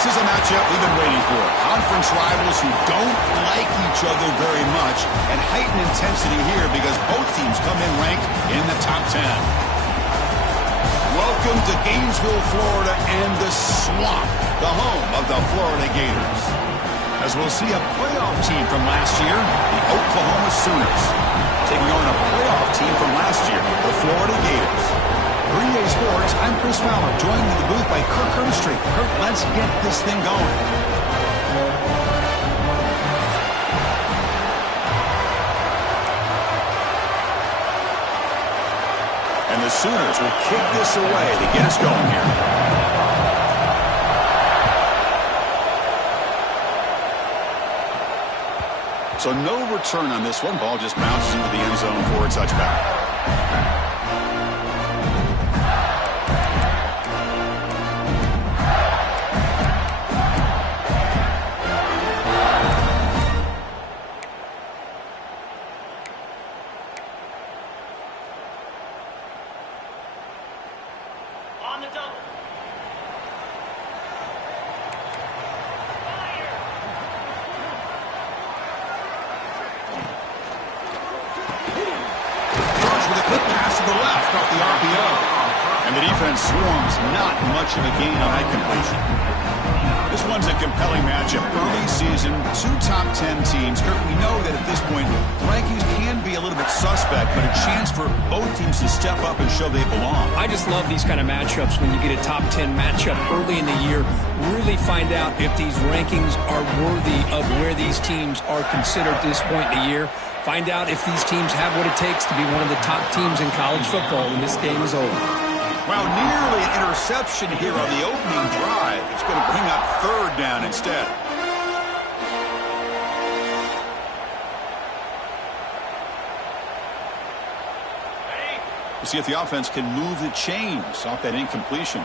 This is a matchup we've been waiting for. Conference rivals who don't like each other very much, and heightened intensity here because both teams come in ranked in the top 10. Welcome to Gainesville, Florida, and the Swamp, the home of the Florida Gators. As we'll see a playoff team from last year, the Oklahoma Sooners, taking on a playoff team from last year, the Florida Gators. Green Day Sports, I'm Chris Fowler, joined in the booth by Kirk Herbstreit. Kirk, let's get this thing going. And the Sooners will kick this away to get us going here. So no return on this one. Ball just bounces into the end zone for a touchback. Swarms, not much of a gain on that completion. This one's a compelling matchup. Early season, two top 10 teams. Kirk, we know that at this point, rankings can be a little bit suspect, but a chance for both teams to step up and show they belong. I just love these kind of matchups when you get a top 10 matchup early in the year. Really find out if these rankings are worthy of where these teams are considered at this point in the year. Find out if these teams have what it takes to be one of the top teams in college football when this game is over. Well, nearly an interception here on the opening drive. It's going to bring up third down instead. We'll see if the offense can move the chains off that incompletion.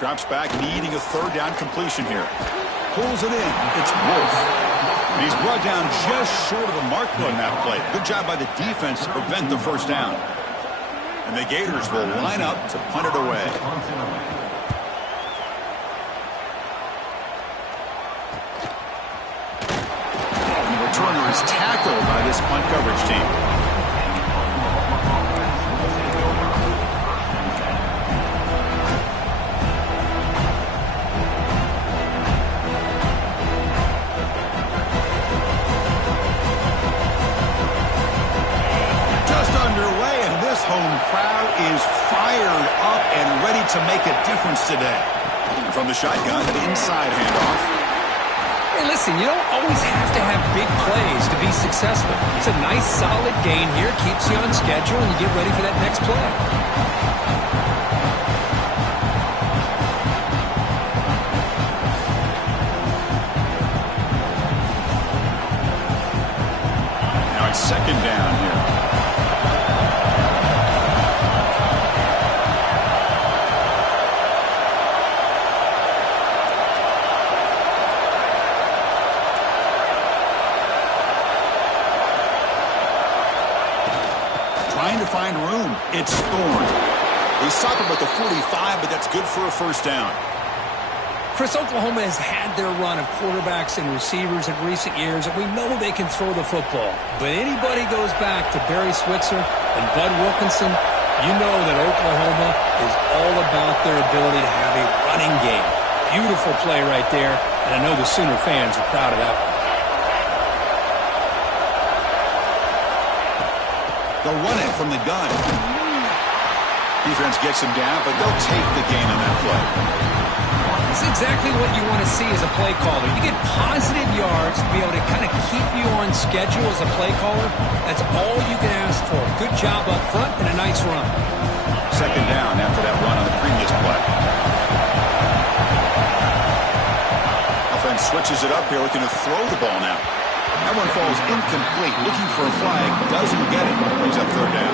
Drops back, needing a third down completion here. Pulls it in. It's Wolf. And he's brought down just short of the mark on that play. Good job by the defense to prevent the first down. And the Gators will line up to punt it away. And the returner is tackled by this punt coverage team. Home crowd is fired up and ready to make a difference today. From the shotgun, inside handoff. Hey, listen, you don't always have to have big plays to be successful. It's a nice, solid gain here. Keeps you on schedule, and you get ready for that next play. Now it's second down here. Trying to find room. It's Thorne. They stop him at the 45, but that's good for a first down. Chris, Oklahoma has had their run of quarterbacks and receivers in recent years, and we know they can throw the football. But anybody goes back to Barry Switzer and Bud Wilkinson, you know that Oklahoma is all about their ability to have a running game. Beautiful play right there, and I know the Sooner fans are proud of that one. They'll run it from the gun. Defense gets him down, but they'll take the gain on that play. It's exactly what you want to see as a play caller. You get positive yards to be able to kind of keep you on schedule as a play caller. That's all you can ask for. Good job up front and a nice run. Second down after that run on the previous play. Offense switches it up here, looking to throw the ball now. That one falls incomplete. Looking for a flag. Doesn't get it. Brings up third down.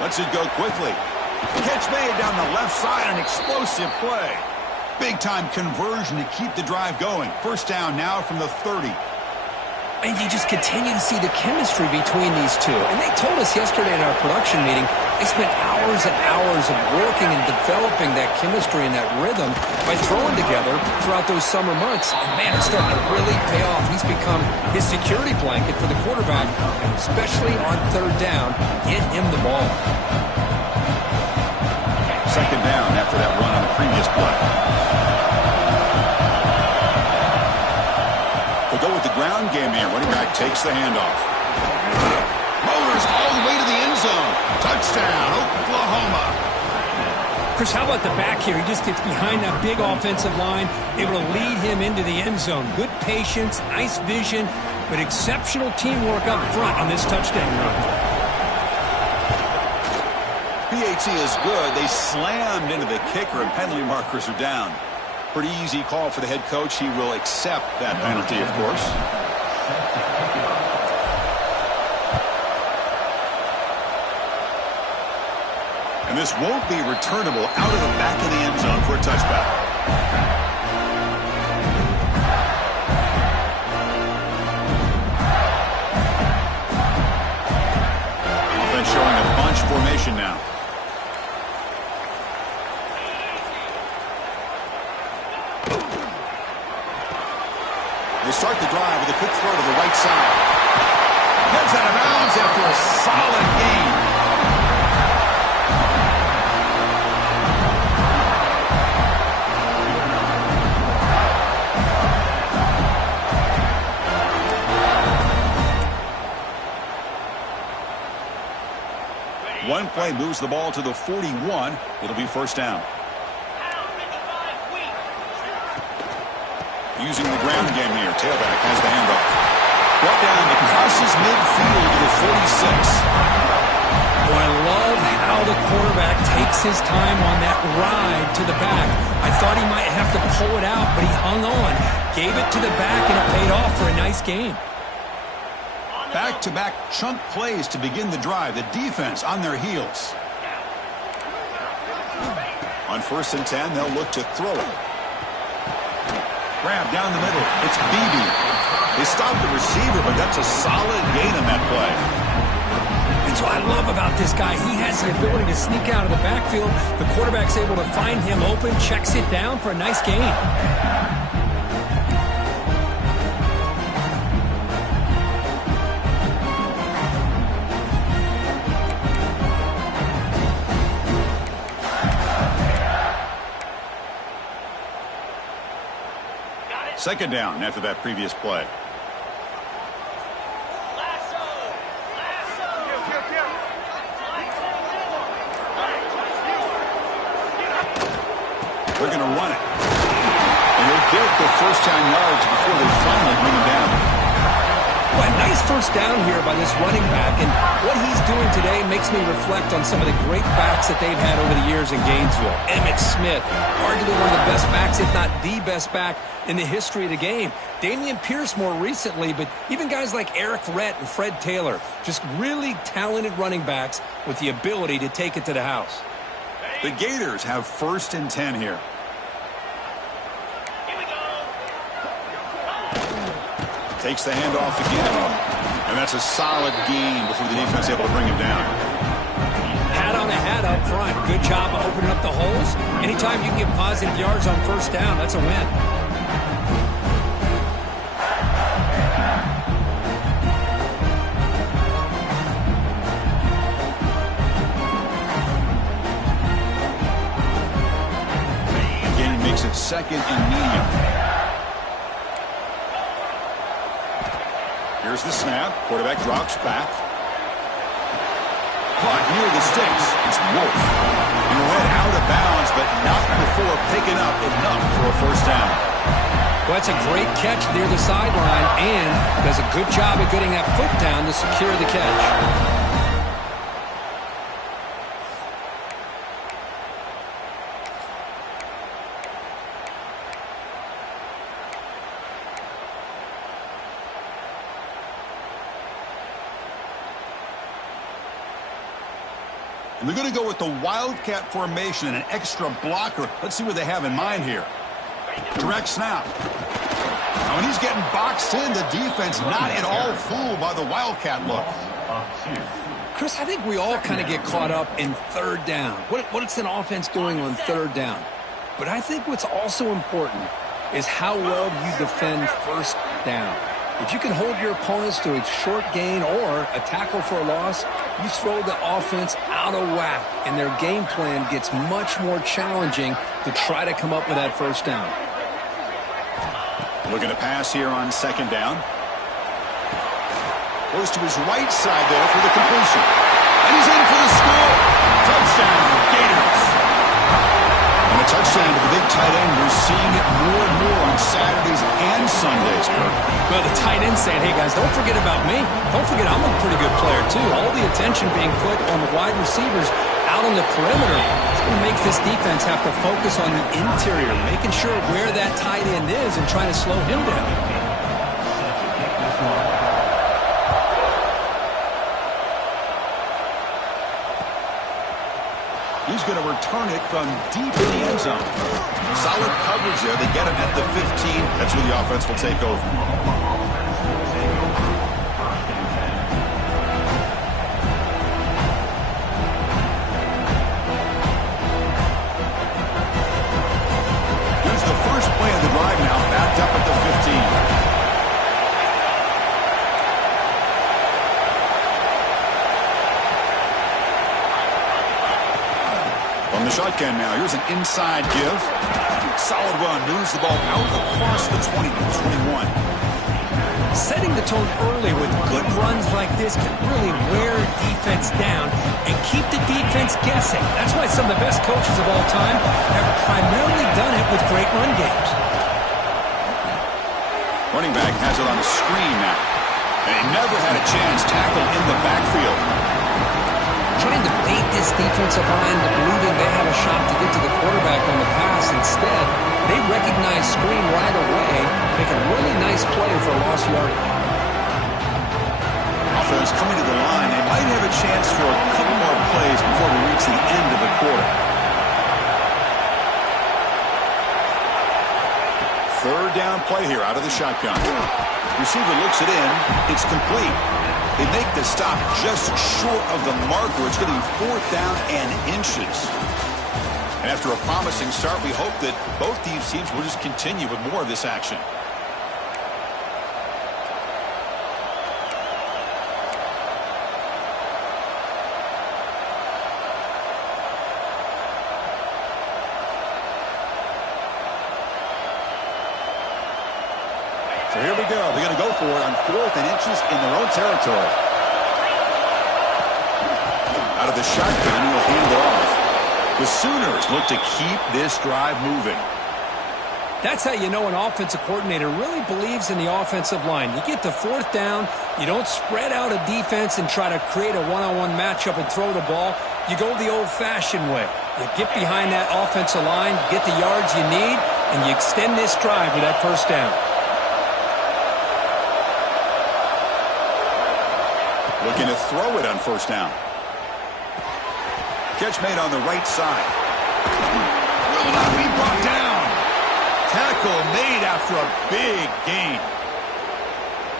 Lets it go quickly. Catch made down the left side, an explosive play. Big-time conversion to keep the drive going. First down now from the 30. And you just continue to see the chemistry between these two. And they told us yesterday in our production meeting, they spent hours and hours of working and developing that chemistry and that rhythm by throwing together throughout those summer months. And man, it's starting to really pay off. He's become his security blanket for the quarterback, and especially on third down, get him the ball. Second down after that run on the previous play. Go with the ground game here. Running back takes the handoff. Motors all the way to the end zone. Touchdown, Oklahoma. Chris, how about the back here? He just gets behind that big offensive line, able to lead him into the end zone. Good patience, nice vision, but exceptional teamwork up front on this touchdown run. PAT is good. They slammed into the kicker, and penalty markers are down. Pretty easy call for the head coach. He will accept that penalty, of course. And this won't be returnable out of the back of the end zone for a touchback. Offense showing a bunch formation now. They start the drive with a quick throw to the right side. Heads out of bounds after a solid gain. One play moves the ball to the 41. It'll be first down. Using the ground game here. Tailback has the handoff. Brought down to crosses midfield to the 46. Oh, I love how the quarterback takes his time on that ride to the back. I thought he might have to pull it out, but he hung on. Gave it to the back, and it paid off for a nice gain. Back-to-back chunk plays to begin the drive. The defense on their heels. On 1st and 10, they'll look to throw it. Grab down the middle. It's Beebe. They stop the receiver, but that's a solid gain on that play. That's what I love about this guy. He has the ability to sneak out of the backfield. The quarterback's able to find him open, checks it down for a nice gain. Second down after that previous play. They're going to run it. And they'll get the first 10 yards before they finally bring him down. Well, a nice first down here by this running back, and what he's doing today makes me reflect on some of the great backs that they've had over the years in Gainesville. Emmitt Smith, arguably one of the best backs, if not the best back in the history of the game. Dameon Pierce more recently, but even guys like Eric Rhett and Fred Taylor, just really talented running backs with the ability to take it to the house. The Gators have 1st and 10 here. Takes the handoff again. And that's a solid gain before the defense is able to bring him down. Hat on a hat up front. Good job of opening up the holes. Anytime you can get positive yards on first down, that's a win. Again, he makes it 2nd and medium. Here's the snap. Quarterback drops back. Caught near the sticks. It's Wolf. He'll head out of bounds, but not before picking up enough for a first down. Well, that's a great catch near the sideline, and does a good job of getting that foot down to secure the catch. And they're going to go with the wildcat formation and an extra blocker. Let's see what they have in mind here. Direct snap. Now, when he's getting boxed in, the defense not at all fooled by the wildcat look. Chris, I think we all kind of get caught up in third down. What's an offense doing on third down? But I think what's also important is how well you defend first down. If you can hold your opponents to a short gain or a tackle for a loss, you throw the offense out of whack, and their game plan gets much more challenging to try to come up with that first down. Looking to pass here on second down. Goes to his right side there for the completion. And he's in for the score. Touchdown, Gators. And a touchdown to the big tight end. We're seeing it more and more on Saturdays and Sundays, Kirk. Well, the tight end saying, hey, guys, don't forget about me. Don't forget I'm a pretty good player, too. All the attention being put on the wide receivers out on the perimeter. It's going to make this defense have to focus on the interior, making sure where that tight end is and trying to slow him down. He's going to return it from deep in the end zone. Solid coverage there. They get him at the 15. That's where the offense will take over. Here's the first play of the drive now, backed up at the 15. On the shotgun now, here's an inside give. Solid run, moves the ball out across the 20 to 21. Setting the tone early with good runs like this can really wear defense down and keep the defense guessing. That's why some of the best coaches of all time have primarily done it with great run games. Running back has it on a screen now. And he never had a chance tackled in the backfield. Trying to bait this defensive line to believing they have a shot to get to the quarterback on the pass. Instead, they recognize screen right away, make a really nice play for lost yardage. Offense coming to the line. They might have a chance for a couple more plays before we reach the end of the quarter. Third down play here out of the shotgun. Receiver looks it in. It's complete. They make the stop just short of the marker. It's going to be fourth down and inches. And after a promising start, we hope that both these teams will just continue with more of this action. So here we go. They're going to go for it on fourth and inches in their own territory. Out of the shotgun, he'll hand it off. The Sooners look to keep this drive moving. That's how you know an offensive coordinator really believes in the offensive line. You get to fourth down, you don't spread out a defense and try to create a one-on-one matchup and throw the ball. You go the old-fashioned way. You get behind that offensive line, get the yards you need, and you extend this drive with that first down. Looking to throw it on first down. Catch made on the right side. Will not be brought down. Tackle made after a big gain.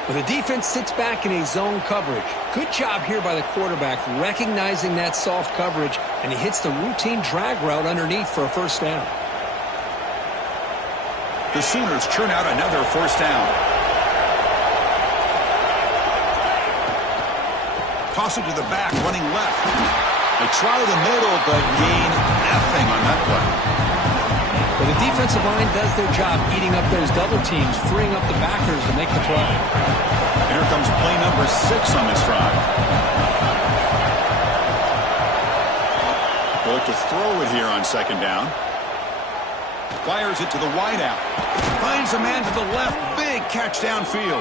Well, the defense sits back in a zone coverage. Good job here by the quarterback recognizing that soft coverage, and he hits the routine drag route underneath for a first down. The Sooners churn out another first down. Toss it to the back, running left. They try the middle, but gain nothing on that play. Well, the defensive line does their job eating up those double teams, freeing up the backers to make the play. And here comes play number 6 on this drive. They look to throw it here on second down. Fires it to the wideout. Finds a man to the left. Big catch downfield.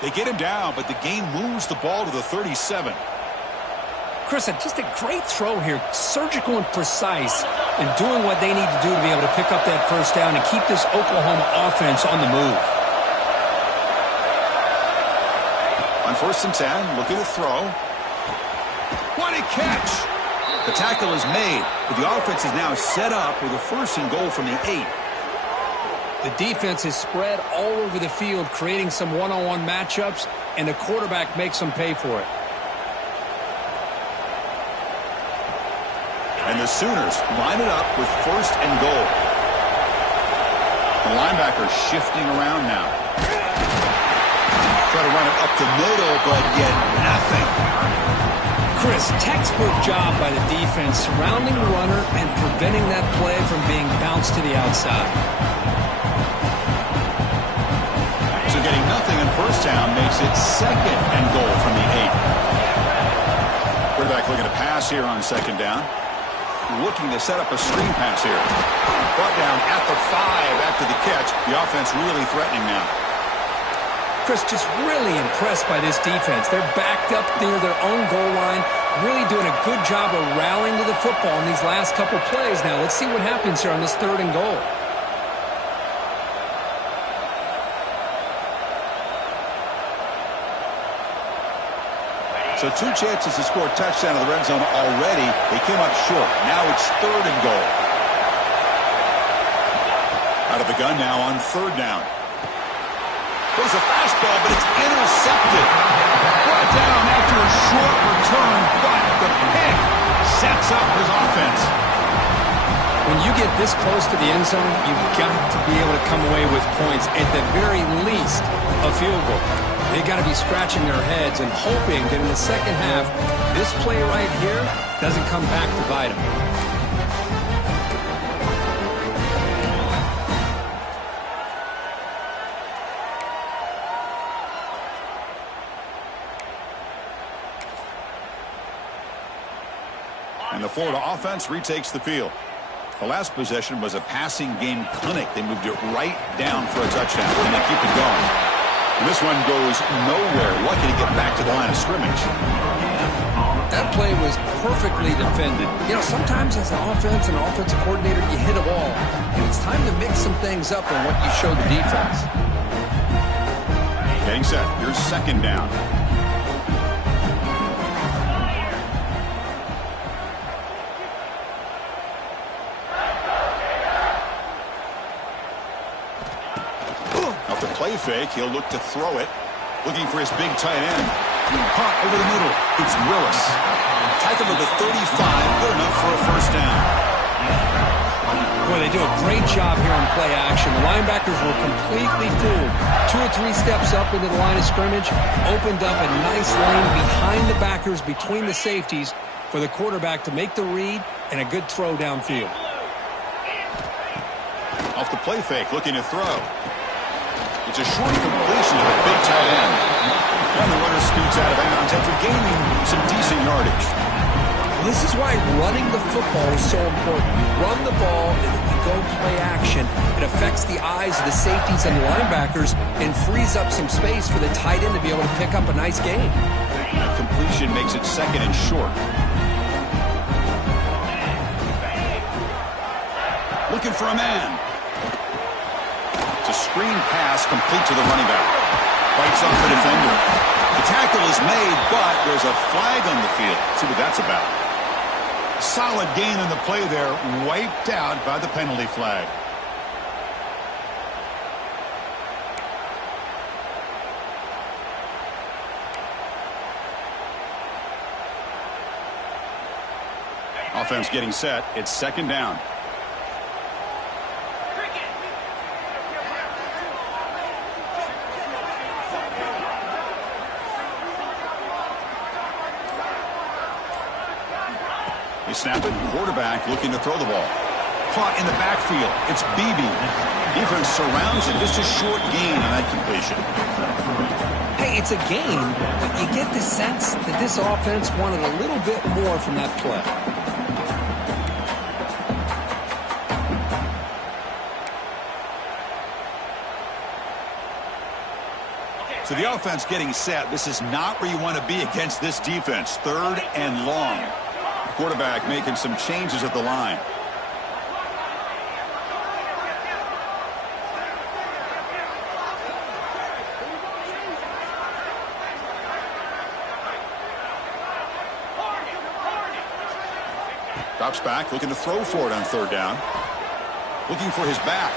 They get him down, but the gain moves the ball to the 37. Chris, just a great throw here. Surgical and precise in doing what they need to do to be able to pick up that first down and keep this Oklahoma offense on the move. On 1st and 10, looking to throw. What a catch! The tackle is made, but the offense is now set up with a 1st and goal from the 8. The defense is spread all over the field, creating some one-on-one matchups, and the quarterback makes them pay for it. And the Sooners line it up with 1st and goal. The linebacker shifting around now. Try to run it up the middle, but get nothing. Chris, textbook job by the defense surrounding the runner and preventing that play from being bounced to the outside. So getting nothing on 1st down makes it 2nd and goal from the 8. Quarterback looking to pass here on 2nd down. Looking to set up a screen pass here. Brought down at the 5 after the catch. The offense really threatening now. Chris, just really impressed by this defense. They're backed up near their own goal line, really doing a good job of rallying to the football in these last couple plays. Now, let's see what happens here on this 3rd and goal. So 2 chances to score a touchdown in the red zone already. They came up short. Now it's 3rd and goal. Out of the gun now on 3rd down. Goes a fastball, but it's intercepted. Brought down after a short return, but the pick sets up his offense. When you get this close to the end zone, you've got to be able to come away with points. At the very least, a field goal. They've got to be scratching their heads and hoping that in the 2nd half, this play right here doesn't come back to bite them. And the Florida offense retakes the field. The last possession was a passing game clinic. They moved it right down for a touchdown, and they keep it going. And this one goes nowhere. Lucky to get back to the line of scrimmage. That play was perfectly defended. You know, sometimes as an offense and offensive coordinator, you hit a ball, and it's time to mix some things up on what you show the defense. Getting set. Here's 2nd down. Off the play fake, he'll look to throw it. Looking for his big tight end. Caught over the middle. It's Willis. Tackle to the 35. Good enough for a 1st down. Boy, they do a great job here on play action. The linebackers were completely fooled. 2 or 3 steps up into the line of scrimmage, opened up a nice lane behind the backers, between the safeties, for the quarterback to make the read and a good throw downfield. Off the play fake, looking to throw. It's a short completion to the big tight end. And the runner scoots out of bounds after gaining some decent yardage. This is why running the football is so important. You run the ball, and then you go play action. It affects the eyes of the safeties and the linebackers and frees up some space for the tight end to be able to pick up a nice gain. That completion makes it 2nd and short. Looking for a man. It's a screen pass complete to the running back. Fights off the defender. The tackle is made, but there's a flag on the field. Let's see what that's about. Solid gain in the play there, wiped out by the penalty flag. Offense getting set. It's 2nd down. They snap it. Quarterback looking to throw the ball. Caught in the backfield. It's Beebe. Defense surrounds it. Just a short gain on that completion. Hey, it's a game, but you get the sense that this offense wanted a little bit more from that play. So the offense getting set. This is not where you want to be against this defense. 3rd and long. Quarterback making some changes at the line. Drops back, looking to throw for it on third down. Looking for his back.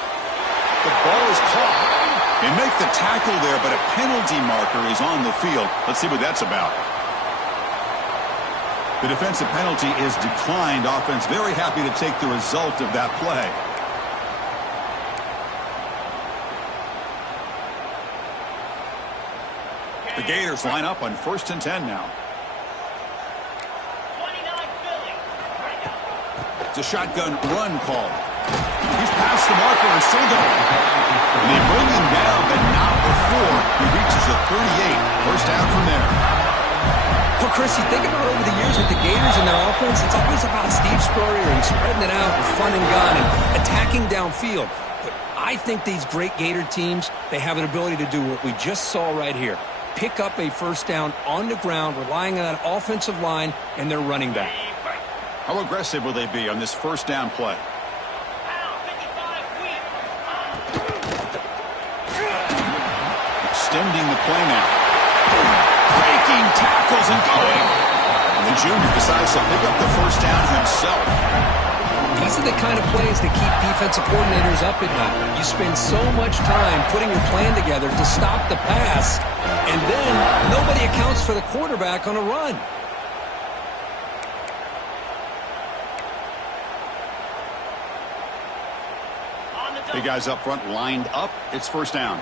The ball is caught. They make the tackle there, but a penalty marker is on the field. Let's see what that's about. The defensive penalty is declined. Offense very happy to take the result of that play. The Gators line up on 1st and 10 now. It's a shotgun run call. He's past the marker and still going. And they bring him down, but not before he reaches the 38. First down from there. Well, Chris, you think about over the years with the Gators and their offense, it's always about Steve Spurrier and spreading it out with fun and gun and attacking downfield. But I think these great Gator teams, they have an ability to do what we just saw right here. Pick up a first down on the ground, relying on that offensive line and their running back. How aggressive will they be on this first down play? Extending the play now. Breaking tackles and going. And the junior decides to pick up the first down himself. These are the kind of plays that keep defensive coordinators up at night. You spend so much time putting your plan together to stop the pass, and then nobody accounts for the quarterback on a run. Big guys up front lined up. It's first down.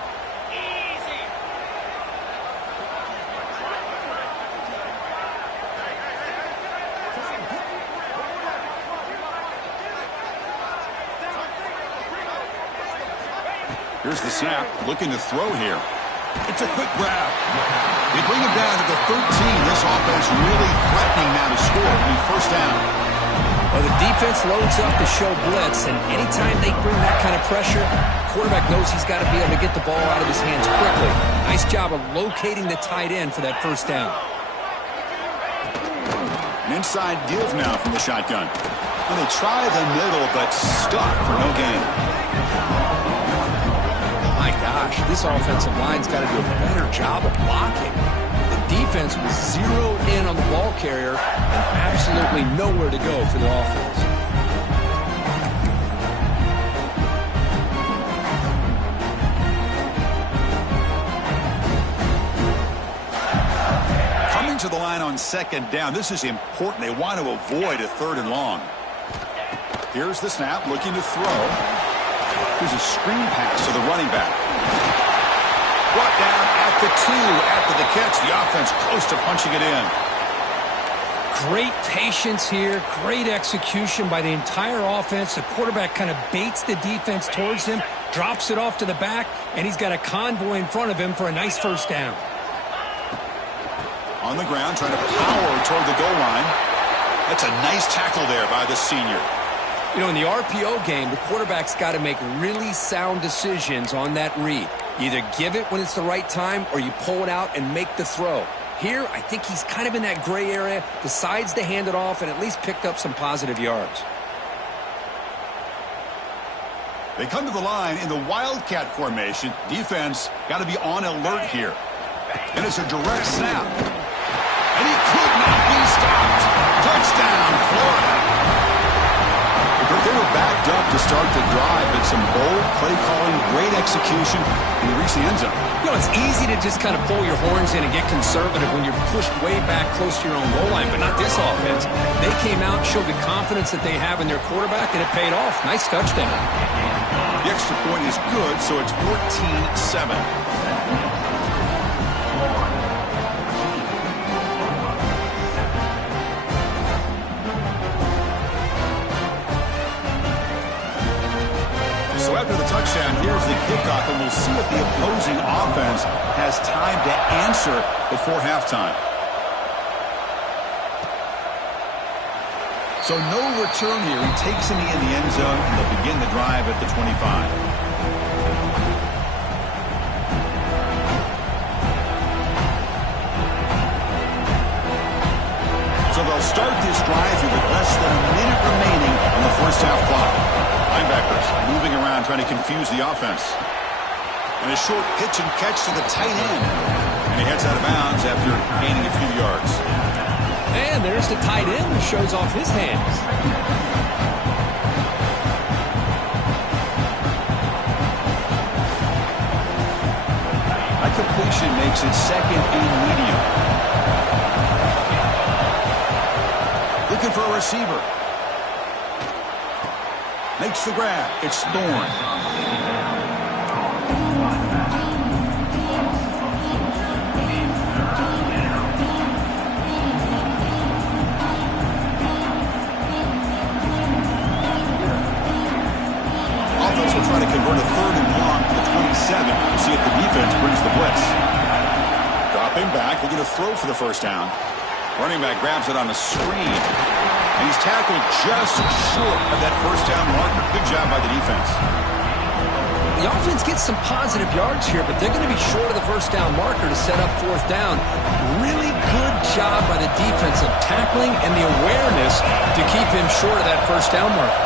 Here's the snap, looking to throw here. It's a quick grab. They bring him down to the 13. This offense really threatening now to score. It'll be first down. Well, the defense loads up to show blitz, and anytime they bring that kind of pressure, quarterback knows he's got to be able to get the ball out of his hands quickly. Nice job of locating the tight end for that first down. An inside give now from the shotgun. And they try the middle, but stuck for no gain. My gosh, this offensive line's got to do a better job of blocking. The defense was zeroed in on the ball carrier and absolutely nowhere to go for the offense. Coming to the line on second down. This is important. They want to avoid a third and long. Here's the snap, looking to throw. Here's a screen pass to the running back. Brought down at the 2 after the catch. The offense close to punching it in. Great patience here. Great execution by the entire offense. The quarterback kind of baits the defense towards him, drops it off to the back, and he's got a convoy in front of him for a nice first down. On the ground, trying to power toward the goal line. That's a nice tackle there by the senior. You know, in the RPO game, the quarterback's got to make really sound decisions on that read. You either give it when it's the right time or you pull it out and make the throw. Here, I think he's kind of in that gray area, decides to hand it off and at least picked up some positive yards. They come to the line in the Wildcat formation. Defense got to be on alert here. And it's a direct snap. And he could not be stopped. Touchdown, Florida. They were backed up to start the drive, but some bold play calling, great execution, and they reach the end zone. You know, it's easy to just kind of pull your horns in and get conservative when you're pushed way back close to your own goal line, but not this offense. They came out, showed the confidence that they have in their quarterback, and it paid off. Nice touchdown. The extra point is good, so it's 14-7. So after the touchdown, here's the kickoff, and we'll see if the opposing offense has time to answer before halftime. So no return here. He takes him in the end zone, and they'll begin the drive at the 25. So they'll start this drive here with less than a minute remaining on the first half clock. Linebackers moving around, trying to confuse the offense. And a short pitch and catch to the tight end. And he heads out of bounds after gaining a few yards. And there's the tight end who shows off his hands. That completion makes it second and medium. Looking for a receiver. Makes the grab. It's Thorne. Offense will try to convert a 3rd and long to the 27. We'll see if the defense brings the blitz. Dropping back, looking to throw for the first down. Running back grabs it on a screen. And he's tackled just short of that first down marker. Good job by the defense. The offense gets some positive yards here, but they're going to be short of the first down marker to set up 4th down. Really good job by the defense of tackling and the awareness to keep him short of that first down marker.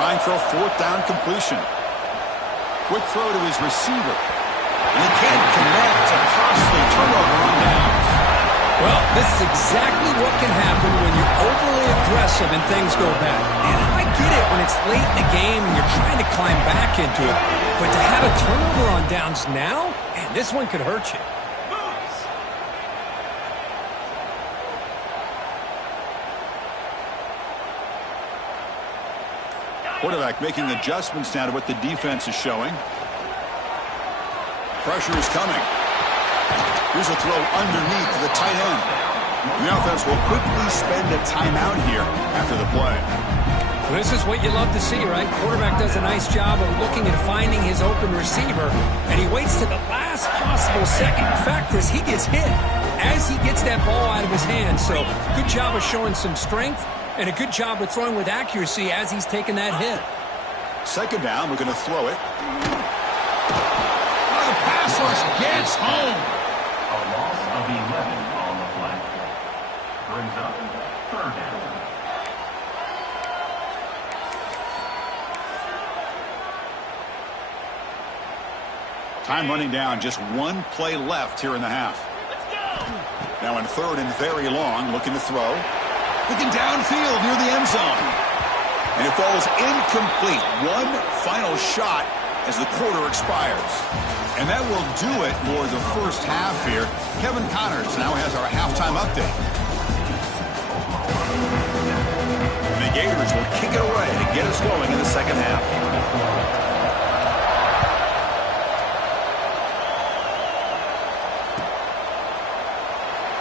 Trying for a 4th down completion. Quick throw to his receiver. And he can't connect. A costly turnover on downs. Well, this is exactly what can happen when you're overly aggressive and things go bad. And I get it when it's late in the game and you're trying to climb back into it. But to have a turnover on downs now, man, this one could hurt you. Quarterback making adjustments now to what the defense is showing. Pressure is coming. Here's a throw underneath to the tight end. The offense will quickly spend a timeout here after the play. This is what you love to see, right? Quarterback does a nice job of looking and finding his open receiver, and he waits to the last possible second. In fact, Chris, he gets hit as he gets that ball out of his hand. So good job of showing some strength and a good job of throwing with accuracy as he's taking that hit. Second down, we're going to throw it. The pass rush gets home. A loss of 11 on the play. Brings up 3rd down. Time running down, just 1 play left here in the half. Let's go. Now in 3rd and very long, looking to throw. Looking downfield near the end zone. And it falls incomplete. One final shot as the quarter expires. And that will do it for the first half here. Kevin Connors now has our halftime update. The Gators will kick it away to get us going in the second half.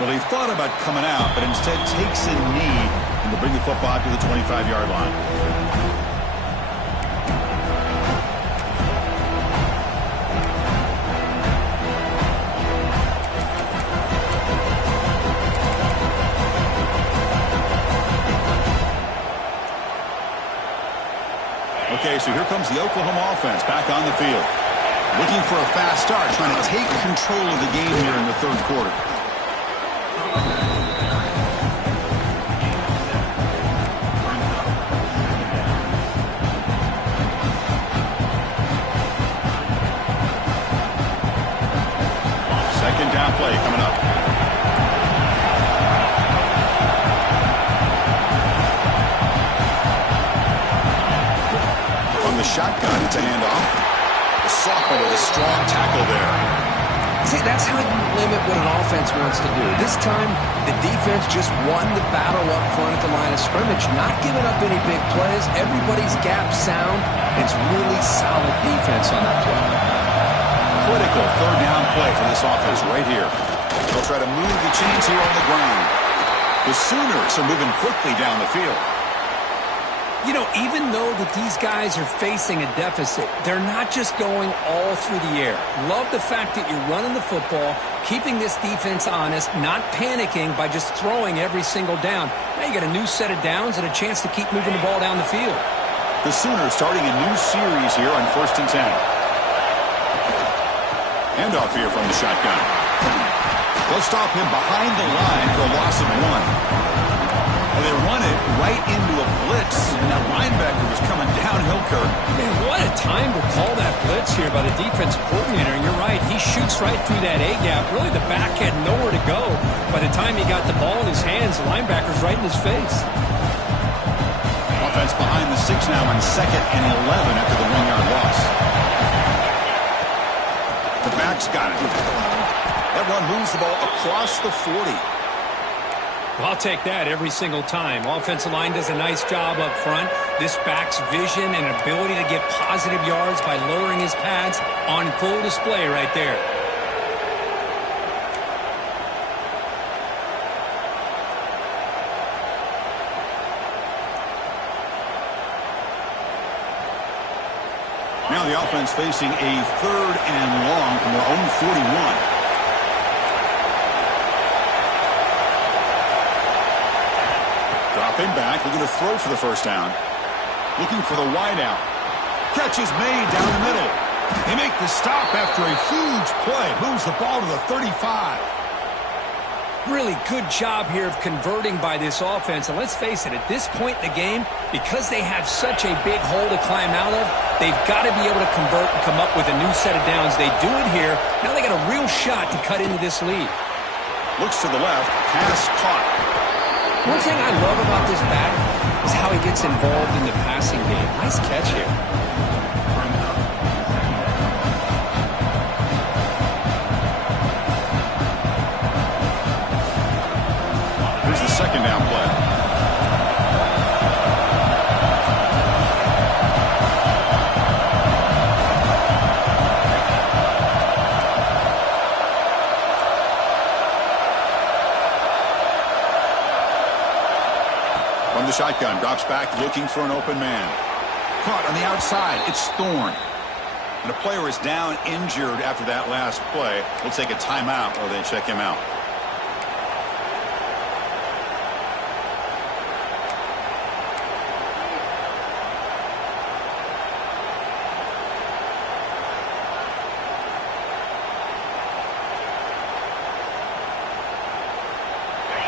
Well, he thought about coming out, but instead takes a knee and will bring the football to the 25-yard line. Okay, so here comes the Oklahoma offense back on the field. Looking for a fast start, trying to take control of the game here in the 3rd quarter. Second down play coming up. On the shotgun, it's a handoff. The sophomore with a strong tackle there. See, that's how you limit what an offense wants to do. This time, the defense just won the battle up front at the line of scrimmage, not giving up any big plays. Everybody's gap sound. It's really solid defense on that play. Critical 3rd down play for this offense right here. They'll try to move the chains here on the ground. The Sooners are moving quickly down the field. You know, even though that these guys are facing a deficit, they're not just going all through the air. Love the fact that you're running the football, keeping this defense honest, not panicking by just throwing every single down. Now you got a new set of downs and a chance to keep moving the ball down the field. The Sooners starting a new series here on 1st and 10. Handoff here from the shotgun. They'll stop him behind the line for a loss of 1. And they run it right into a blitz, and that linebacker was coming downhill, Kirk. Man, what a time to call that blitz here by the defensive coordinator. And you're right, he shoots right through that A-gap. Really, the back had nowhere to go. By the time he got the ball in his hands, the linebacker's right in his face. Offense behind the 6 now on 2nd and 11 after the 1-yard loss. The back's got it. That run moves the ball across the 40. Well, I'll take that every single time. Offensive line does a nice job up front. This back's vision and ability to get positive yards by lowering his pads on full display right there. Now the offense facing a 3rd and long from their own 41. Dropping back, looking to throw for the first down. Looking for the wide out. Catch is made down the middle. They make the stop after a huge play. Moves the ball to the 35. Really good job here of converting by this offense. And let's face it, at this point in the game, because they have such a big hole to climb out of, they've got to be able to convert and come up with a new set of downs. They do it here. Now they got a real shot to cut into this lead. Looks to the left. Pass caught. One thing I love about this back is how he gets involved in the passing game. Nice catch here. Here's the 2nd down play. From the shotgun, drops back, looking for an open man. Caught on the outside. It's Thorne. And the player is down, injured after that last play. We'll take a timeout while they check him out.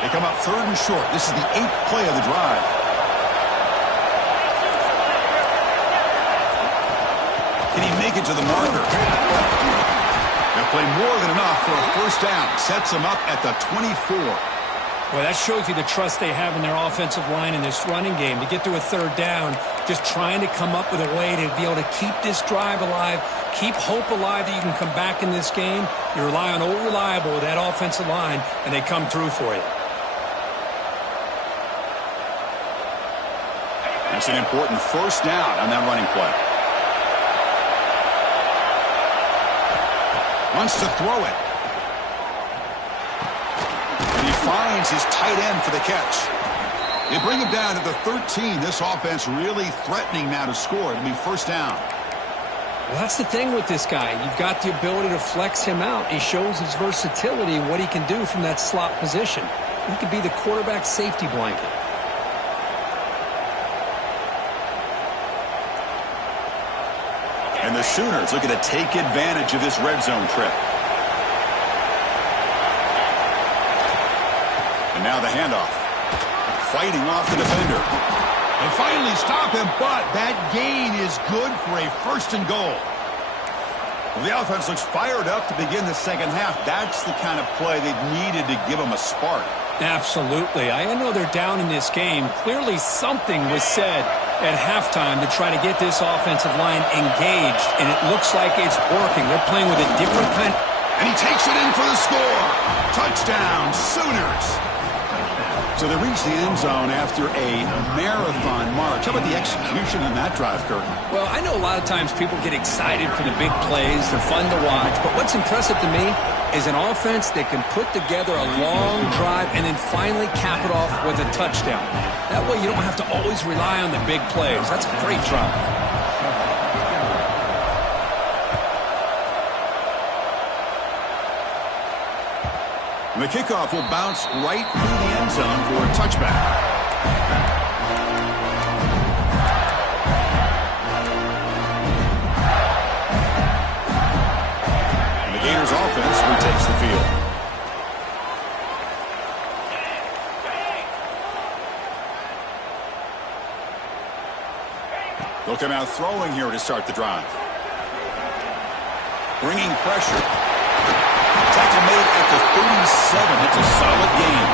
They come up 3rd and short. This is the 8th play of the drive. Can he make it to the marker? That play more than enough for a first down. Sets him up at the 24. Well, that shows you the trust they have in their offensive line in this running game. To get to a 3rd down, just trying to come up with a way to be able to keep this drive alive, keep hope alive that you can come back in this game. You rely on Old Reliable, that offensive line, and they come through for you. That's an important first down on that running play. Wants to throw it. And he finds his tight end for the catch. They bring him down to the 13. This offense really threatening now to score. It'll be first down. Well, that's the thing with this guy. You've got the ability to flex him out. He shows his versatility, what he can do from that slot position. He could be the quarterback safety blanket. And the Sooners looking to take advantage of this red zone trip. And now the handoff. Fighting off the defender. They finally stop him, but that gain is good for a 1st and goal. Well, the offense looks fired up to begin the second half. That's the kind of play they needed to give them a spark. Absolutely. I know they're down in this game. Clearly something was said at halftime to try to get this offensive line engaged, and it looks like it's working. They're playing with a different kind. And he takes it in for the score. Touchdown, Sooners. So they reach the end zone after a marathon march. How about the execution on that drive, Kirk? Well, I know a lot of times people get excited for the big plays. They're fun to watch. But what's impressive to me is an offense that can put together a long drive and then finally cap it off with a touchdown. That way you don't have to always rely on the big plays. That's a great drive. And the kickoff will bounce right through the end zone for a touchback. And the Gators offense retakes the field. They'll come out throwing here to start the drive. Bringing pressure. Tackle made at the 37. It's a solid gain.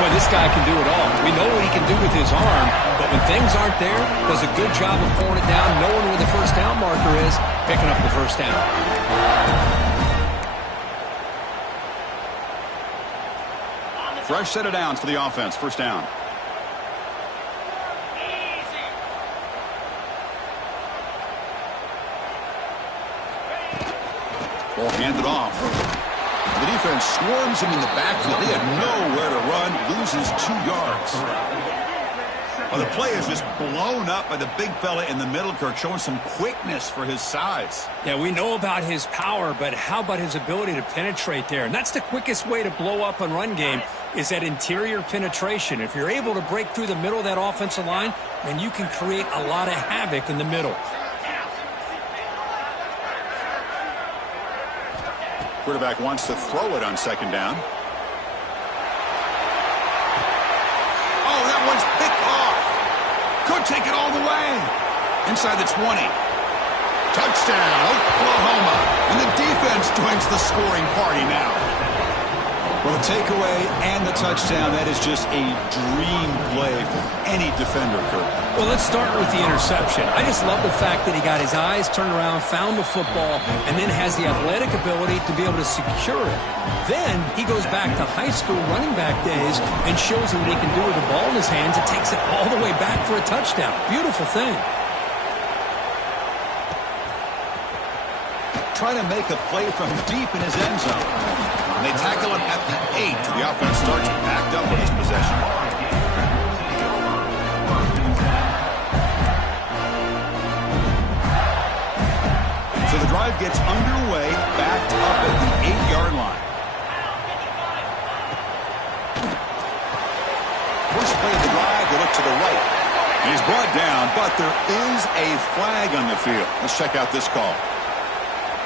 Boy, this guy can do it all. We know what he can do with his arm, but when things aren't there, does a good job of pulling it down, knowing where the first down marker is, picking up the first down. Fresh set of downs for the offense. First down. Ball handed off. The defense swarms him in the backfield. He had nowhere to run. Loses 2 yards. Well, the play is just blown up by the big fella in the middle, Kirk, showing some quickness for his size. Yeah, we know about his power, but how about his ability to penetrate there? And that's the quickest way to blow up a run game, is that interior penetration. If you're able to break through the middle of that offensive line, then you can create a lot of havoc in the middle. Quarterback wants to throw it on second down. Oh, that one's picked off. Could take it all the way. Inside the 20. Touchdown, Oklahoma. And the defense joins the scoring party now. Well, the takeaway and the touchdown, that is just a dream play for any defender, Kirk. Well, let's start with the interception. I just love the fact that he got his eyes turned around, found the football, and then has the athletic ability to be able to secure it. Then he goes back to high school running back days and shows him what he can do with the ball in his hands and takes it all the way back for a touchdown. Beautiful thing. Trying to make a play from deep in his end zone. And they tackle him at the 8. The offense starts backed up with his possession. So the drive gets underway, backed up at the 8-yard line. First play of the drive, they look to the right. He's brought down, but there is a flag on the field. Let's check out this call.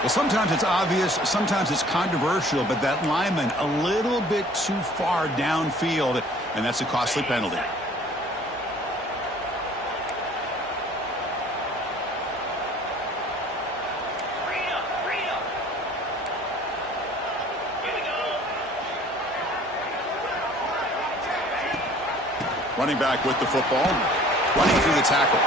Well, sometimes it's obvious, sometimes it's controversial, but that lineman a little bit too far downfield, and that's a costly penalty. Running back with the football, running through the tackle.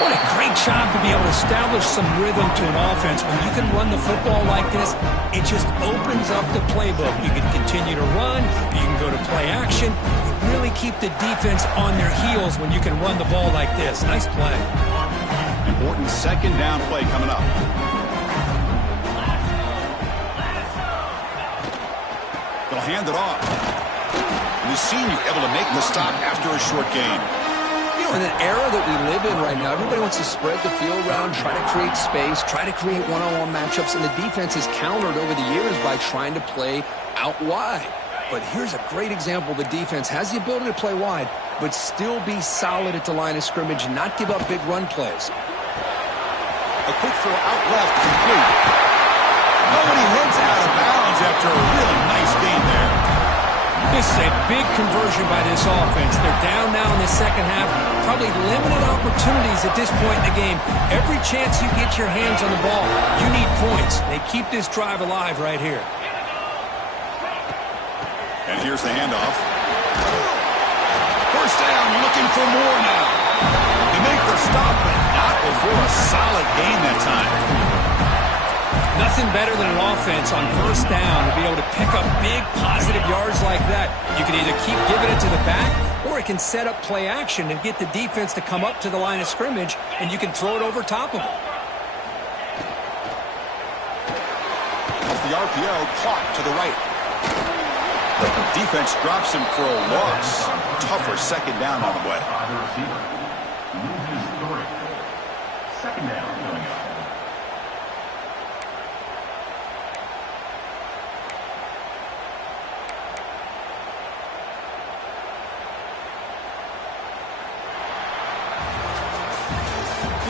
What a great job to be able to establish some rhythm to an offense. When you can run the football like this, it just opens up the playbook. You can continue to run. You can go to play action. You really keep the defense on their heels when you can run the ball like this. Nice play. Important second down play coming up. They'll hand it off. And the senior able to make the stop after a short gain. You know, in an era that we live in right now, everybody wants to spread the field around, try to create space, try to create one-on-one matchups, and the defense has countered over the years by trying to play out wide. But here's a great example. The defense has the ability to play wide, but still be solid at the line of scrimmage and not give up big run plays. A quick throw out left, complete. Nobody heads out of bounds after a really nice gain there. This is a big conversion by this offense. They're down now in the second half. Probably limited opportunities at this point in the game. Every chance you get your hands on the ball, you need points. They keep this drive alive right here. And here's the handoff. First down, looking for more now. They make the stop, but not before a solid gain that time. Nothing better than an offense on first down to be able to pick up big positive yards like that. You can either keep giving it to the back, or it can set up play action and get the defense to come up to the line of scrimmage, and you can throw it over top of them. Off the RPO, caught to the right. The defense drops him for a loss. Tougher second down on the way. Second down coming up.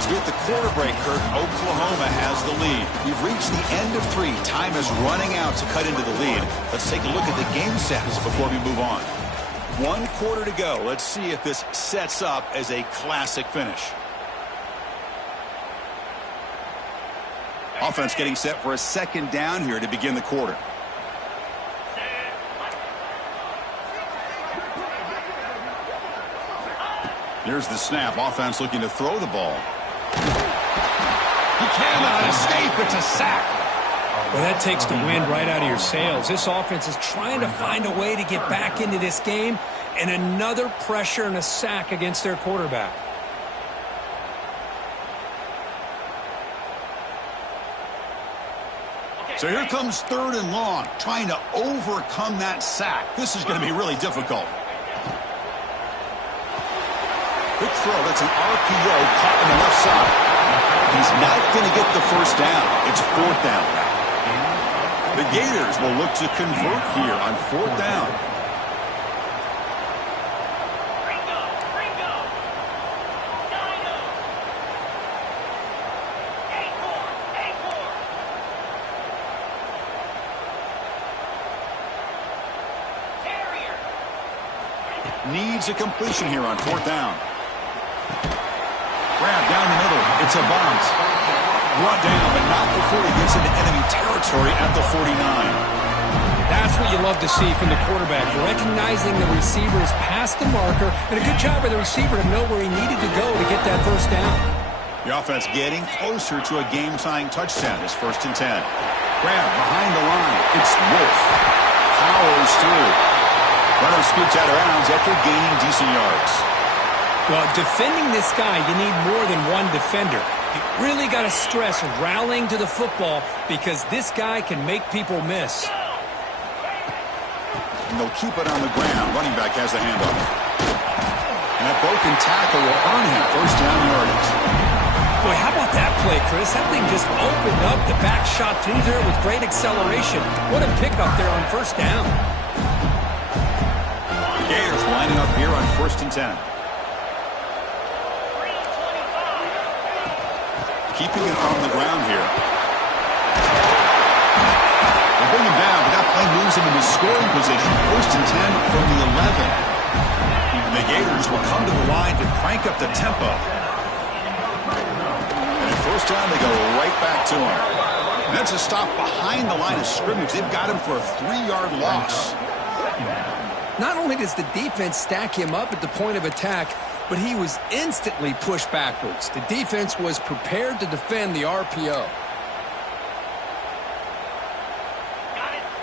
With the quarter break, Kirk, Oklahoma has the lead. We've reached the end of 3. Time is running out to cut into the lead. Let's take a look at the game stats before we move on. 1 quarter to go. Let's see if this sets up as a classic finish. Offense getting set for a second down here to begin the quarter. Here's the snap. Offense looking to throw the ball. He cannot escape. It's a sack. Well, that takes the wind right out of your sails. This offense is trying to find a way to get back into this game, and another pressure and a sack against their quarterback. So here comes 3rd and long, trying to overcome that sack. This is going to be really difficult. Quick throw. That's an RPO caught on the left side. He's not going to get the first down. It's 4th down. The Gators will look to convert here on 4th down. Needs a completion here on 4th down. Grab down the middle. It's a bounce. Brought down, but not before he gets into enemy territory at the 49. That's what you love to see from the quarterback, recognizing the receiver's past the marker, and a good job by the receiver to know where he needed to go to get that first down. The offense getting closer to a game-tying touchdown. It's 1st and 10. Grab behind the line. It's Wolf. Powers through. Runner scoots out of bounds after gaining decent yards. Well, defending this guy, you need more than one defender. You really got to stress rallying to the football because this guy can make people miss. And they'll keep it on the ground. Running back has the handoff. And that broken tackle will earn him first down yardage. Boy, how about that play, Chris? That thing just opened up. The back shot through there with great acceleration. What a pickup there on first down. The Gators lining up here on 1st and 10. Keeping it on the ground here. They'll bring him down, but that play moves him into scoring position. 1st and 10 from the 11. And the Gators will come to the line to crank up the tempo. And at 1st down, they go right back to him. And that's a stop behind the line of scrimmage. They've got him for a 3-yard loss. Not only does the defense stack him up at the point of attack, but he was instantly pushed backwards. The defense was prepared to defend the RPO.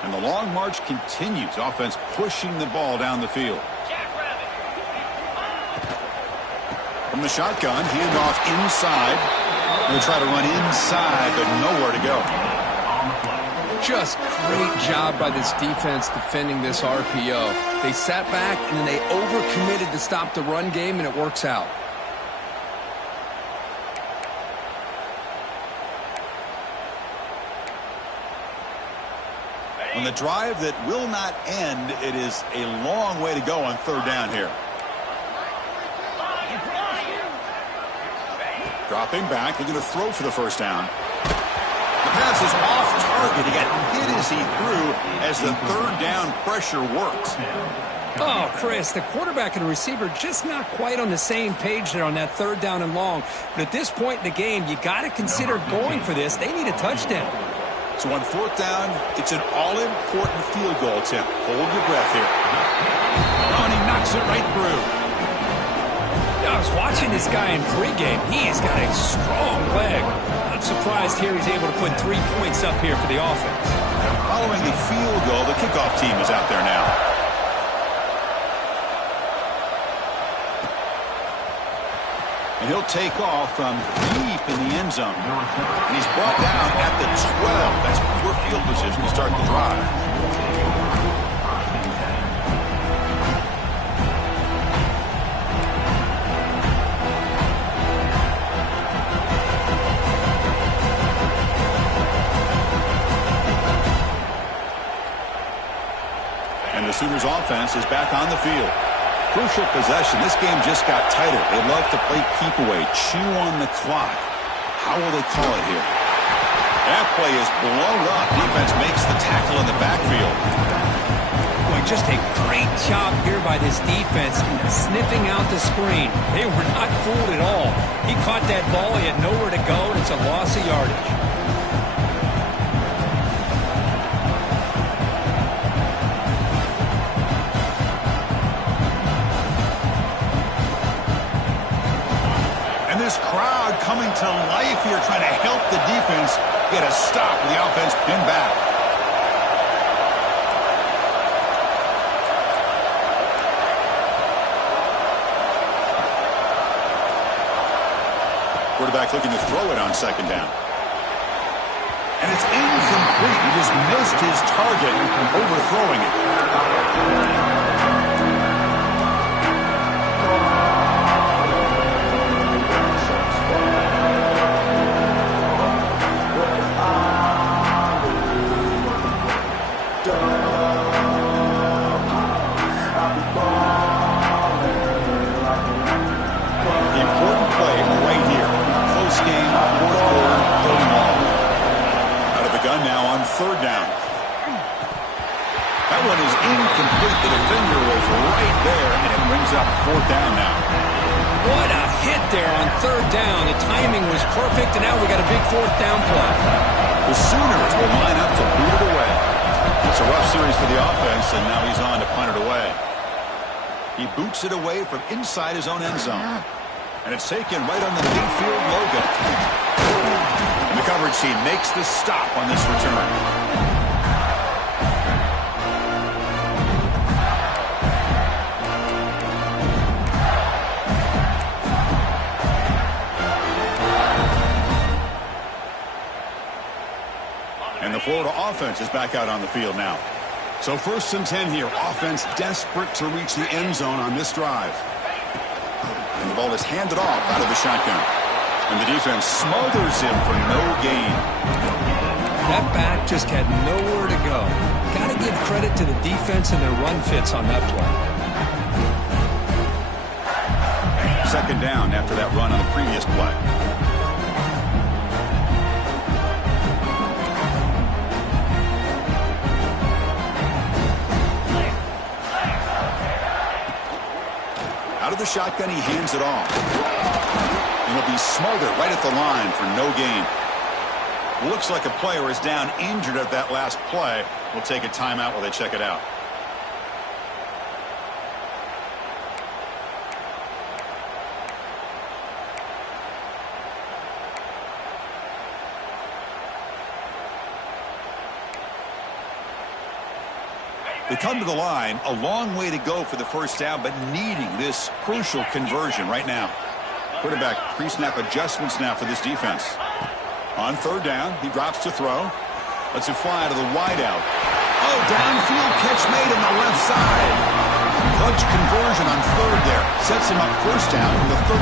And the long march continues. Offense pushing the ball down the field. From the shotgun, handoff inside. Going to try to run inside, but nowhere to go. Just great job by this defense defending this RPO. They sat back, and then they overcommitted to stop the run game, and it works out. On the drive that will not end, it is a long way to go on 3rd down here. Dropping back, looking to throw for the first down. The pass is off target. He got hit as he threw as the 3rd down pressure worked. Oh, Chris, the quarterback and the receiver just not quite on the same page there on that 3rd down and long. But at this point in the game, you got to consider going for this. They need a touchdown. So on 4th down, it's an all-important field goal attempt. Hold your breath here. Oh, and he knocks it right through. I was watching this guy in pregame. He has got a strong leg. I'm surprised here he's able to put 3 points up here for the offense. Following the field goal, the kickoff team is out there now. And he'll take off from deep in the end zone. And he's brought down at the 12. That's poor field position to start the drive. And the Sooners offense is back on the field. Crucial possession. This game just got tighter. They love to play keep away, chew on the clock. How will they call it here? That play is blown up. Defense makes the tackle in the backfield. Boy, just a great job here by this defense sniffing out the screen. They were not fooled at all. He caught that ball. He had nowhere to go, and it's a loss of yardage. this crowd coming to life here, trying to help the defense get a stop with the offense pinned back. Quarterback looking to throw it on second down. And it's incomplete. He just missed his target overthrowing it. Third down. That one is incomplete. The defender was right there, and it brings up fourth down now. What a hit there on third down. The timing was perfect, and now we got a big fourth down play. The Sooners will line up to boot it away. It's a rough series for the offense, and now he's on to punt it away. He boots it away from inside his own end zone. And it's taken right on the midfield logo. And the coverage team makes the stop on this return. And the Florida offense is back out on the field now. So 1st and 10 here. Offense desperate to reach the end zone on this drive. And the ball is handed off out of the shotgun. And the defense smothers him for no gain. That back just had nowhere to go. Got to give credit to the defense and their run fits on that play. Second down after that run on the previous play. Out of the shotgun, he hands it off. And he'll be smothered right at the line for no gain. Looks like a player is down injured at that last play. We'll take a timeout while they check it out. They come to the line, a long way to go for the first down, but needing this crucial conversion right now. Quarterback pre-snap adjustments now for this defense. On third down, he drops to throw. Lets it fly to the wideout. Oh, downfield catch made on the left side. Clutch conversion on third there. Sets him up first down from the 31.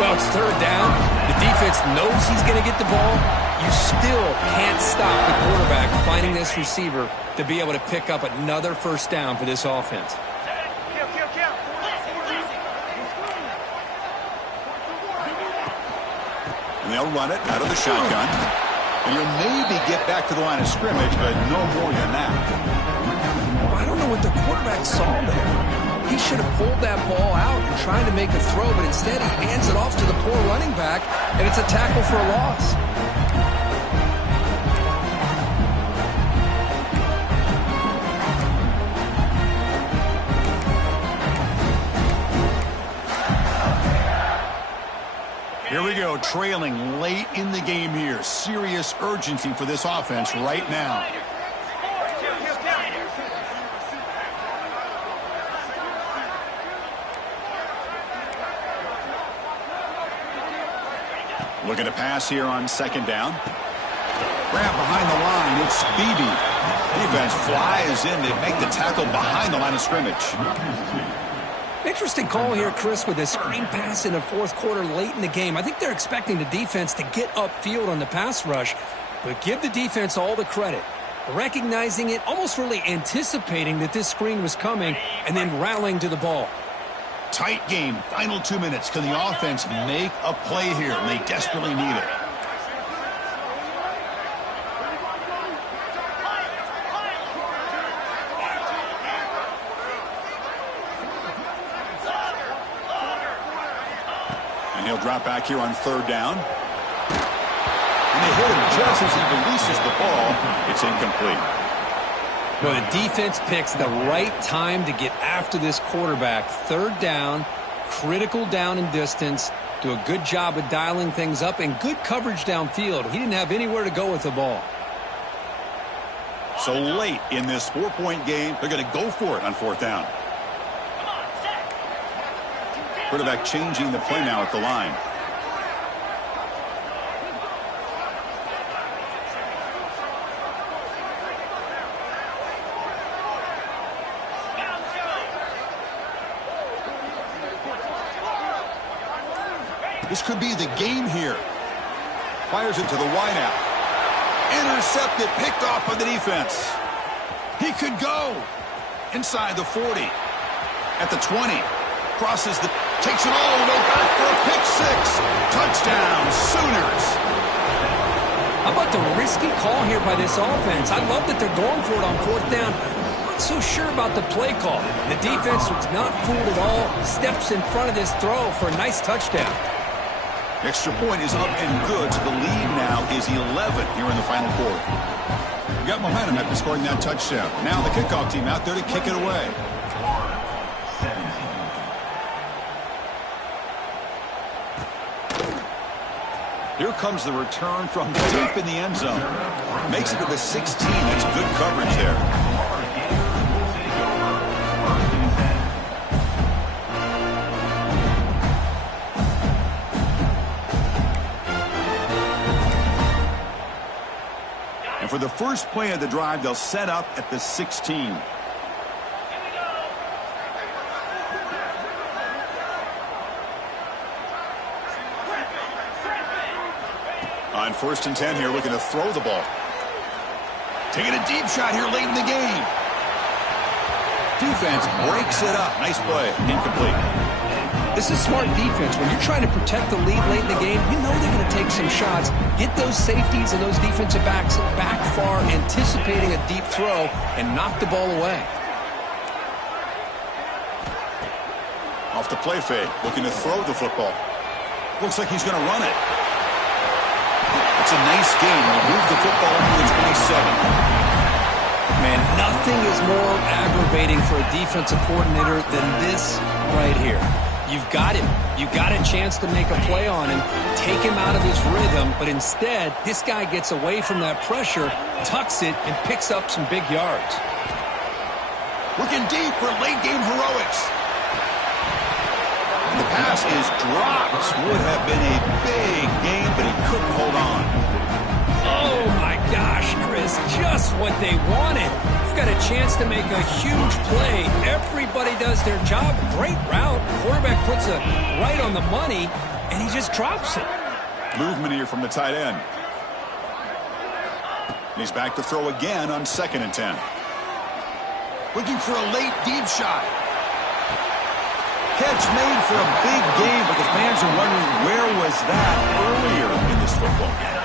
Well, it's third down. The defense knows he's going to get the ball. You still can't stop the quarterback finding this receiver to be able to pick up another first down for this offense. And they'll run it out of the shotgun. And you'll maybe get back to the line of scrimmage, but no more than that. I don't know what the quarterback saw there. He should have pulled that ball out and tried to make a throw, but instead he hands it off to the poor running back, and it's a tackle for a loss. Here we go, trailing late in the game here. Serious urgency for this offense right now. Looking to pass here on second down. Grab behind the line, it's Beebe. Defense flies in, they make the tackle behind the line of scrimmage. Interesting call here, Chris, with a screen pass in the fourth quarter late in the game. I think they're expecting the defense to get upfield on the pass rush, but give the defense all the credit. Recognizing it, almost really anticipating that this screen was coming, and then rallying to the ball. Tight game, final 2 minutes. Can the offense make a play here? And they desperately need it. And he'll drop back here on third down. And they hit him just as he releases the ball. It's incomplete. Well, the defense picks the right time to get after this quarterback. Third down, critical down and distance. Do a good job of dialing things up and good coverage downfield. He didn't have anywhere to go with the ball. So late in this 4-point game, they're going to go for it on 4th down. Quarterback changing the play now at the line. This could be the game here. Fires it to the wideout. Intercepted, picked off by the defense. He could go inside the 40. At the 20. Crosses the... Takes it all the way back for a pick 6. Touchdown, Sooners. How about the risky call here by this offense? I love that they're going for it on 4th down. Not so sure about the play call. The defense was not fooled at all. Steps in front of this throw for a nice touchdown. Extra point is up and good, so the lead now is 11 here in the final quarter. We got momentum after scoring that touchdown. Now the kickoff team out there to kick it away. Here comes the return from deep in the end zone. Makes it to the 16. That's good coverage there. And for the first play of the drive, they'll set up at the 16. On 1st and 10 here, looking to throw the ball. Taking a deep shot here late in the game. Defense breaks it up. Nice play. Incomplete. This is smart defense. When you're trying to protect the lead late in the game, you know they're going to take some shots. Get those safeties and those defensive backs back far, anticipating a deep throw, and knock the ball away. Off the play fake. Looking to throw the football. Looks like he's going to run it. It's a nice game. He'll move the football into the 27. Man, nothing is more aggravating for a defensive coordinator than this right here. You've got him. You've got a chance to make a play on him, take him out of his rhythm, but instead, this guy gets away from that pressure, tucks it, and picks up some big yards. Looking deep for late-game heroics. The pass is dropped. Would have been a big game, but he couldn't hold on. Oh, my gosh, Chris. Just what they wanted. You've got a chance to make a huge play. Everybody does their job. Great route. Quarterback puts it right on the money, and he just drops it. Movement here from the tight end. And he's back to throw again on 2nd and 10. Looking for a late deep shot. Catch made for a big game, but the fans are wondering where was that earlier in this football game.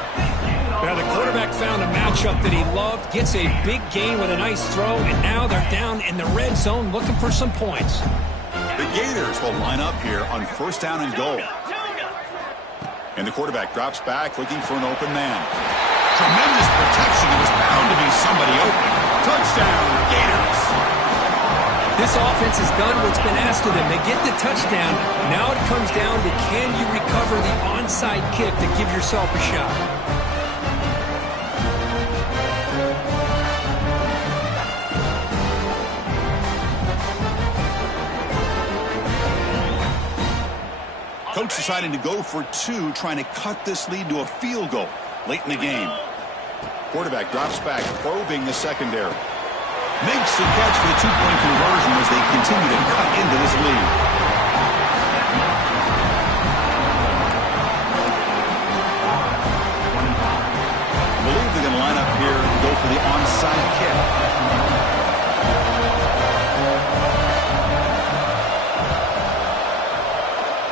Now the quarterback found a matchup that he loved, gets a big gain with a nice throw, and now they're down in the red zone looking for some points. The Gators will line up here on 1st down and goal. And the quarterback drops back looking for an open man. Tremendous protection. It was bound to be somebody open. Touchdown, Gators. This offense has done what's been asked of them. They get the touchdown. Now it comes down to can you recover the onside kick to give yourself a shot. Coach deciding to go for 2, trying to cut this lead to a field goal late in the game. Quarterback drops back, probing the secondary. Makes the catch for the 2-point conversion as they continue to cut into this lead. I believe they're going to line up here and go for the onside kick.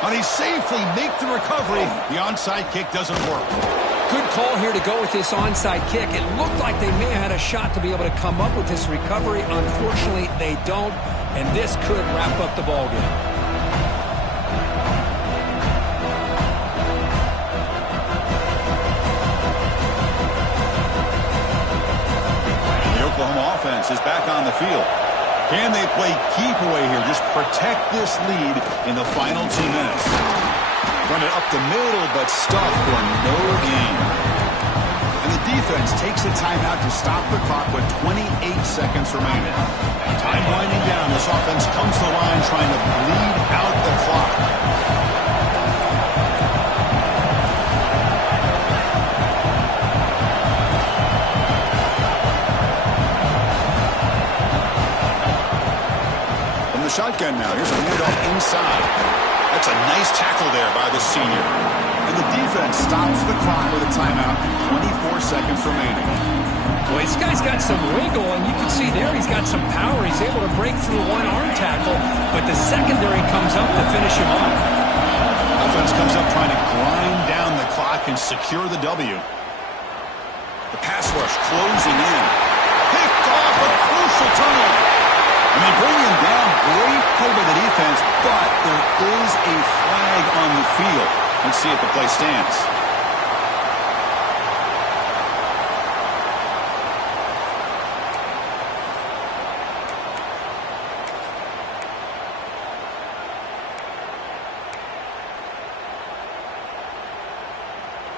But he safely make the recovery. The onside kick doesn't work. Good call here to go with this onside kick. It looked like they may have had a shot to be able to come up with this recovery. Unfortunately, they don't, and this could wrap up the ballgame. The Oklahoma offense is back on the field. Can they play keep away here? Just protect this lead in the final 2 minutes. Run it up the middle, but stuffed for no gain. And the defense takes a timeout to stop the clock with 28 seconds remaining. Time winding down. This offense comes to the line trying to bleed out the clock. From the shotgun now. Here's a handoff inside. That's a nice tackle there by the senior. And the defense stops the clock with a timeout. 24 seconds remaining. Well, this guy's got some wiggle, and you can see there he's got some power. He's able to break through one arm tackle, but the secondary comes up to finish him off. Offense comes up trying to grind down the clock and secure the W. The pass rush closing in. Picked off, a crucial turnover. And they bring him down. Great play by the defense, but there is a flag on the field. Let's see if the play stands.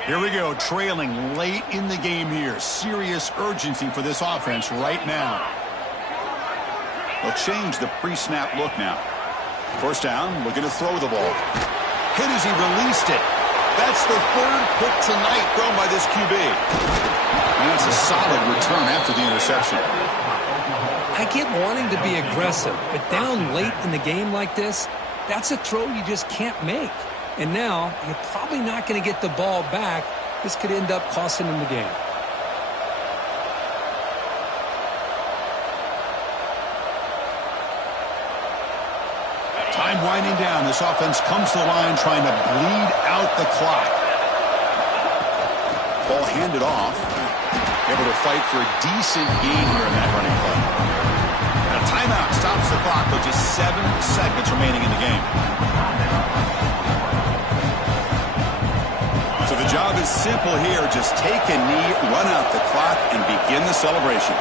Here we go, trailing late in the game here. Serious urgency for this offense right now. They'll change the pre-snap look now. First down, looking to throw the ball. Hit as he released it. That's the third pick tonight thrown by this QB. And that's a solid return after the interception. I get wanting to be aggressive, but down late in the game like this, that's a throw you just can't make. And now, you're probably not going to get the ball back. This could end up costing him the game. Time winding down. This offense comes to the line trying to bleed out the clock. Ball handed off. Able to fight for a decent gain here in that running play. And a timeout stops the clock with just 7 seconds remaining in the game. So the job is simple here. Just take a knee, run out the clock, and begin the celebration.